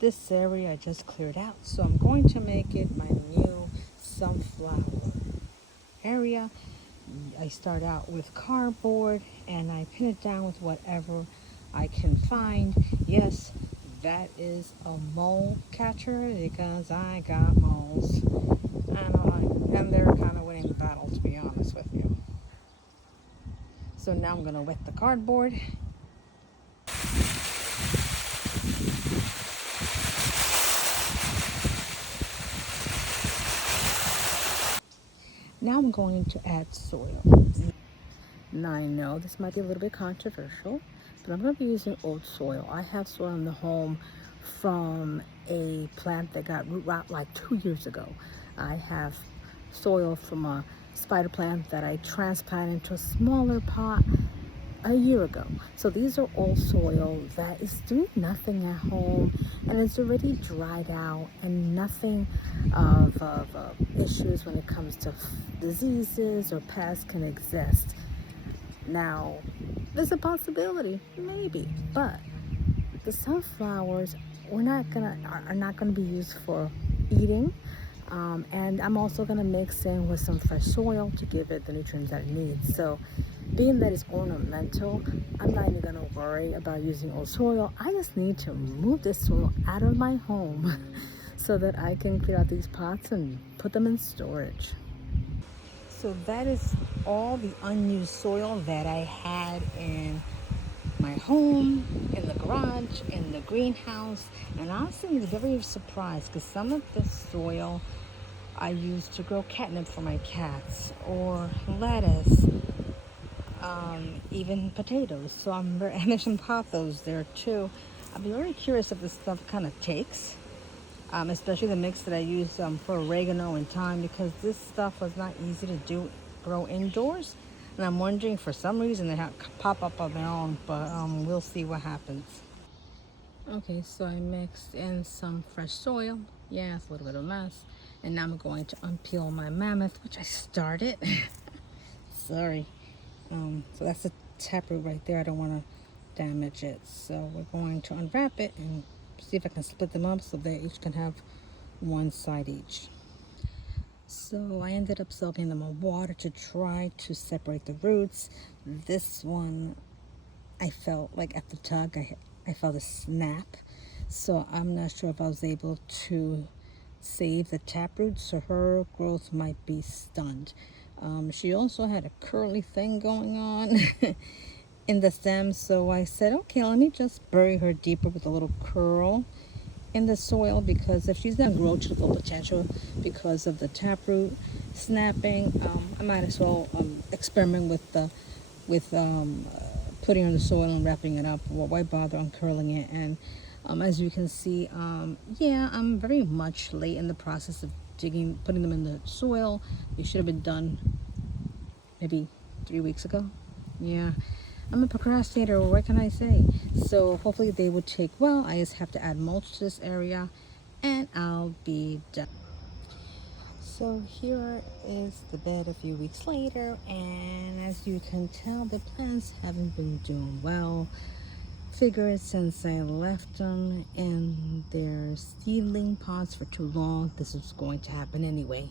this area I just cleared out, so I'm going to make it my new sunflower area. I start out with cardboard and I pin it down with whatever I can find. Yes, that is a mole catcher because I got moles. And they're kind of winning the battle, to be honest with you. So now I'm going to wet the cardboard. Now I'm going to add soil. Now I know this might be a little bit controversial, but I'm going to be using old soil. I have soil in the home from a plant that got root rot like 2 years ago. I have soil from a spider plant that I transplanted into a smaller pot a year ago. So these are old soil that is doing nothing at home, and it's already dried out, and nothing of issues when it comes to diseases or pests can exist. Now, there's a possibility, maybe, but the sunflowers are not gonna be used for eating. And I'm also gonna mix in with some fresh soil to give it the nutrients that it needs. So, being that it's ornamental, I'm not even gonna worry about using old soil. I just need to move this soil out of my home so that I can clear out these pots and put them in storage. So that is all the unused soil that I had in my home, in the garage, in the greenhouse. And honestly, I was very surprised because some of the soil I used to grow catnip for my cats, or lettuce, even potatoes. So and there's some pothos there too. I'd be very curious if this stuff kind of takes. Especially the mix that I used for oregano and thyme, because this stuff was not easy to grow indoors. And I'm wondering, for some reason, they pop up on their own, but we'll see what happens. Okay, so I mixed in some fresh soil. Yeah, it's a little bit of a mess. And now I'm going to unpeel my mammoth, which I started. Sorry. So that's the taproot right there. I don't want to damage it. So we're going to unwrap it and see if I can split them up so they each can have one side each. So I ended up soaking them in water to try to separate the roots. This one, I felt like at the tug, I felt a snap. So I'm not sure if I was able to save the taproot, so her growth might be stunned. She also had a curly thing going on in the stem, so I said, okay, let me just bury her deeper with a little curl in the soil, because if she's not grow to the full potential because of the taproot snapping, I might as well experiment with putting her in the soil and wrapping it up. Well, why bother uncurling it? And as you can see, yeah, I'm very much late in the process of putting them in the soil. It should have been done maybe 3 weeks ago. Yeah, I'm a procrastinator, what can I say? So hopefully they would take well. I just have to add mulch to this area and I'll be done. So here is the bed a few weeks later, and as you can tell, the plants haven't been doing well. Figured since I left them in their seedling pots for too long, this is going to happen anyway.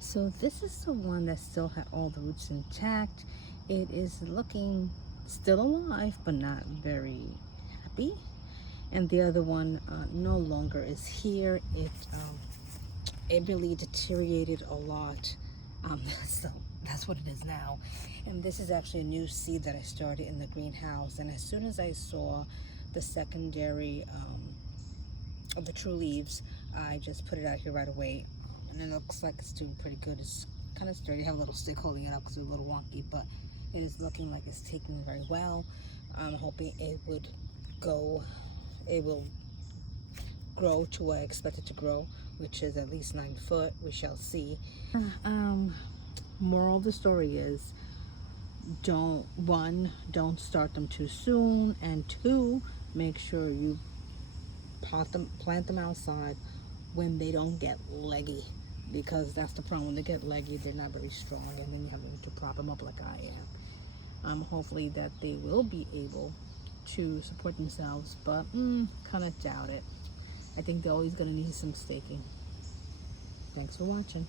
So this is the one that still had all the roots intact. It is looking still alive, but not very happy. And the other one no longer is here. It really deteriorated a lot. So that's what it is now. And this is actually a new seed that I started in the greenhouse. And as soon as I saw the secondary of the true leaves, I just put it out here right away. And it looks like it's doing pretty good. It's kind of sturdy. I have a little stick holding it up because it's a little wonky, but it is looking like it's taking very well. I'm hoping it will grow to what I expect it to grow, which is at least 9 foot. We shall see. Moral of the story is, don't start them too soon, and 2, make sure you plant them outside when they don't get leggy, because that's the problem. When they get leggy, they're not very strong, and then you have to prop them up like I am. Hopefully that they will be able to support themselves, but kind of doubt it. I think they're always going to need some staking. Thanks for watching.